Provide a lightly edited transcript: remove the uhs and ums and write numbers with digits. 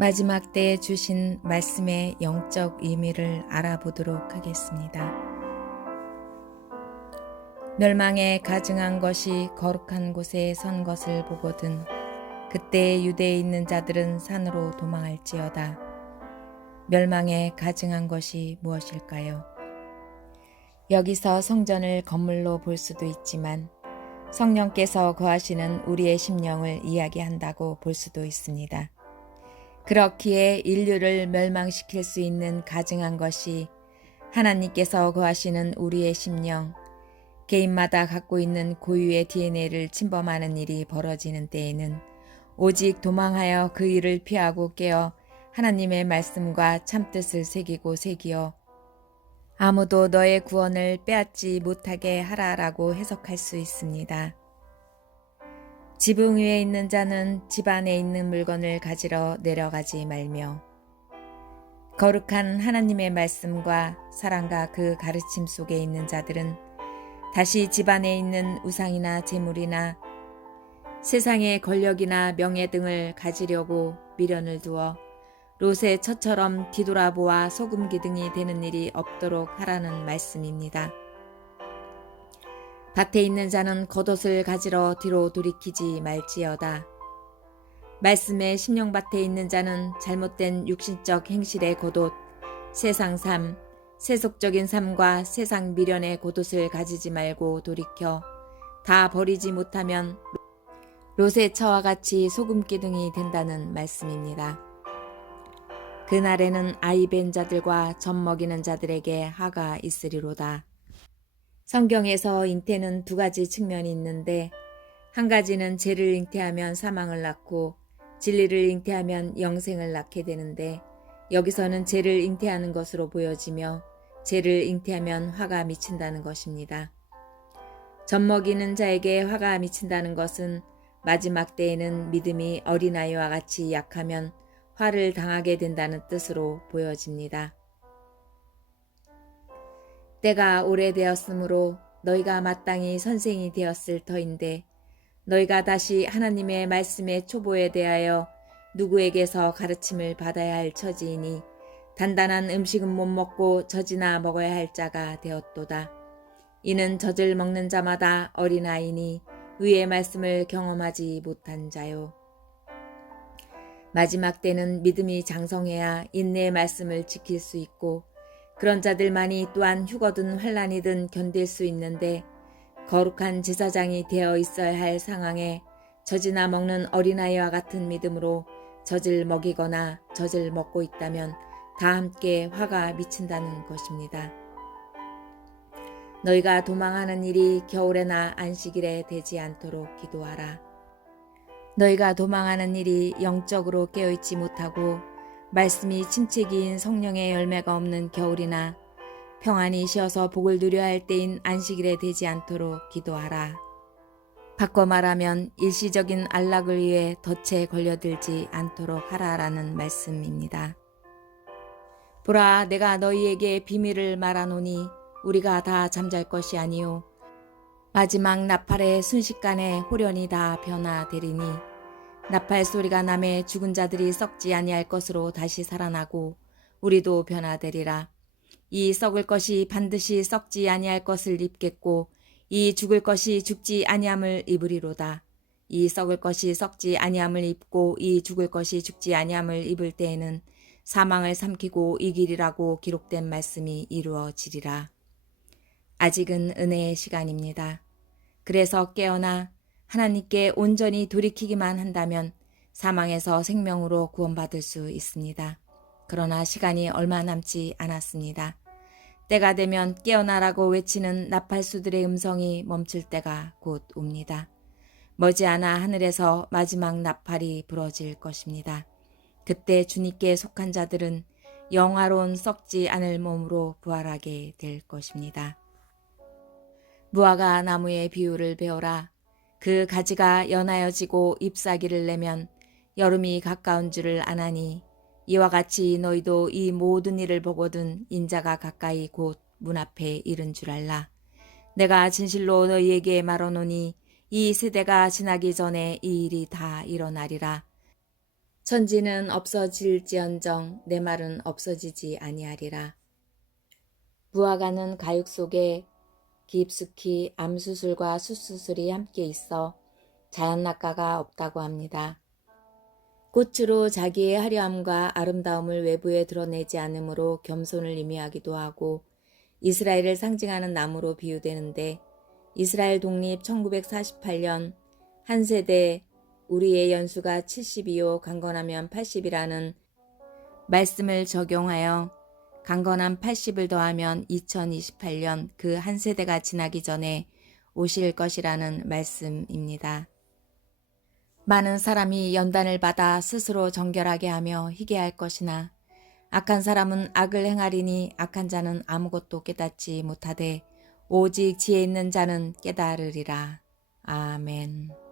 마지막 때에 주신 말씀의 영적 의미를 알아보도록 하겠습니다. 멸망에 가증한 것이 거룩한 곳에 선 것을 보거든 그때 유대에 있는 자들은 산으로 도망할지어다. 멸망에 가증한 것이 무엇일까요? 여기서 성전을 건물로 볼 수도 있지만 성령께서 거하시는 우리의 심령을 이야기한다고 볼 수도 있습니다. 그렇기에 인류를 멸망시킬 수 있는 가증한 것이 하나님께서 거하시는 우리의 심령, 개인마다 갖고 있는 고유의 DNA를 침범하는 일이 벌어지는 때에는 오직 도망하여 그 일을 피하고 깨어 하나님의 말씀과 참뜻을 새기어 아무도 너의 구원을 빼앗지 못하게 하라라고 해석할 수 있습니다. 지붕 위에 있는 자는 집 안에 있는 물건을 가지러 내려가지 말며 거룩한 하나님의 말씀과 사랑과 그 가르침 속에 있는 자들은 다시 집 안에 있는 우상이나 재물이나 세상의 권력이나 명예 등을 가지려고 미련을 두어 롯의 처처럼 뒤돌아보아 소금 기둥이 되는 일이 없도록 하라는 말씀입니다. 밭에 있는 자는 겉옷을 가지러 뒤로 돌이키지 말지어다. 말씀의 심령밭에 있는 자는 잘못된 육신적 행실의 겉옷, 세상 삶, 세속적인 삶과 세상 미련의 겉옷을 가지지 말고 돌이켜 다 버리지 못하면 롯의 처와 같이 소금 기둥이 된다는 말씀입니다. 그날에는 아이 벤 자들과 젖 먹이는 자들에게 하가 있으리로다. 성경에서 잉태는 두 가지 측면이 있는데 한 가지는 죄를 잉태하면 사망을 낳고 진리를 잉태하면 영생을 낳게 되는데 여기서는 죄를 잉태하는 것으로 보여지며 죄를 잉태하면 화가 미친다는 것입니다. 젖 먹이는 자에게 화가 미친다는 것은 마지막 때에는 믿음이 어린아이와 같이 약하면 화를 당하게 된다는 뜻으로 보여집니다. 때가 오래되었으므로 너희가 마땅히 선생이 되었을 터인데 너희가 다시 하나님의 말씀의 초보에 대하여 누구에게서 가르침을 받아야 할 처지이니 단단한 음식은 못 먹고 젖이나 먹어야 할 자가 되었도다. 이는 젖을 먹는 자마다 어린아이니 의의 말씀을 경험하지 못한 자요. 마지막 때는 믿음이 장성해야 인내의 말씀을 지킬 수 있고 그런 자들만이 또한 휴거든 환난이든 견딜 수 있는데 거룩한 제사장이 되어 있어야 할 상황에 젖이나 먹는 어린아이와 같은 믿음으로 젖을 먹이거나 젖을 먹고 있다면 다 함께 화가 미친다는 것입니다. 너희가 도망하는 일이 겨울에나 안식일에 되지 않도록 기도하라. 너희가 도망하는 일이 영적으로 깨어있지 못하고 말씀이 침체기인 성령의 열매가 없는 겨울이나 평안히 쉬어서 복을 누려야 할 때인 안식일에 되지 않도록 기도하라. 바꿔 말하면 일시적인 안락을 위해 덫에 걸려들지 않도록 하라라는 말씀입니다. 보라, 내가 너희에게 비밀을 말하노니 우리가 다 잠잘 것이 아니요 마지막 나팔의 순식간에 홀연히 다 변화되리니 나팔 소리가 나매 죽은 자들이 썩지 아니할 것으로 다시 살아나고 우리도 변화되리라. 이 썩을 것이 반드시 썩지 아니할 것을 입겠고 이 죽을 것이 죽지 아니함을 입으리로다. 이 썩을 것이 썩지 아니함을 입고 이 죽을 것이 죽지 아니함을 입을 때에는 사망을 삼키고 이기리라고 기록된 말씀이 이루어지리라. 아직은 은혜의 시간입니다. 그래서 깨어나 하나님께 온전히 돌이키기만 한다면 사망에서 생명으로 구원받을 수 있습니다. 그러나 시간이 얼마 남지 않았습니다. 때가 되면 깨어나라고 외치는 나팔수들의 음성이 멈출 때가 곧 옵니다. 머지않아 하늘에서 마지막 나팔이 부러질 것입니다. 그때 주님께 속한 자들은 영화로운 썩지 않을 몸으로 부활하게 될 것입니다. 무화과 나무의 비유를 배워라. 그 가지가 연하여지고 잎사귀를 내면 여름이 가까운 줄을 아나니 이와 같이 너희도 이 모든 일을 보거든 인자가 가까이 곧 문 앞에 이른 줄 알라. 내가 진실로 너희에게 말하노니 이 세대가 지나기 전에 이 일이 다 일어나리라. 천지는 없어질지언정 내 말은 없어지지 아니하리라. 부화가는 가육 속에 깊숙이 암수술과 숫수술이 함께 있어 자연낙가가 없다고 합니다. 꽃으로 자기의 화려함과 아름다움을 외부에 드러내지 않으므로 겸손을 의미하기도 하고 이스라엘을 상징하는 나무로 비유되는데 이스라엘 독립 1948년 한 세대 우리의 연수가 70이요 강건하면 80이라는 말씀을 적용하여 강건한 80을 더하면 2028년 그 한 세대가 지나기 전에 오실 것이라는 말씀입니다. 많은 사람이 연단을 받아 스스로 정결하게 하며 희게 할 것이나 악한 사람은 악을 행하리니 악한 자는 아무것도 깨닫지 못하되 오직 지혜 있는 자는 깨달으리라. 아멘.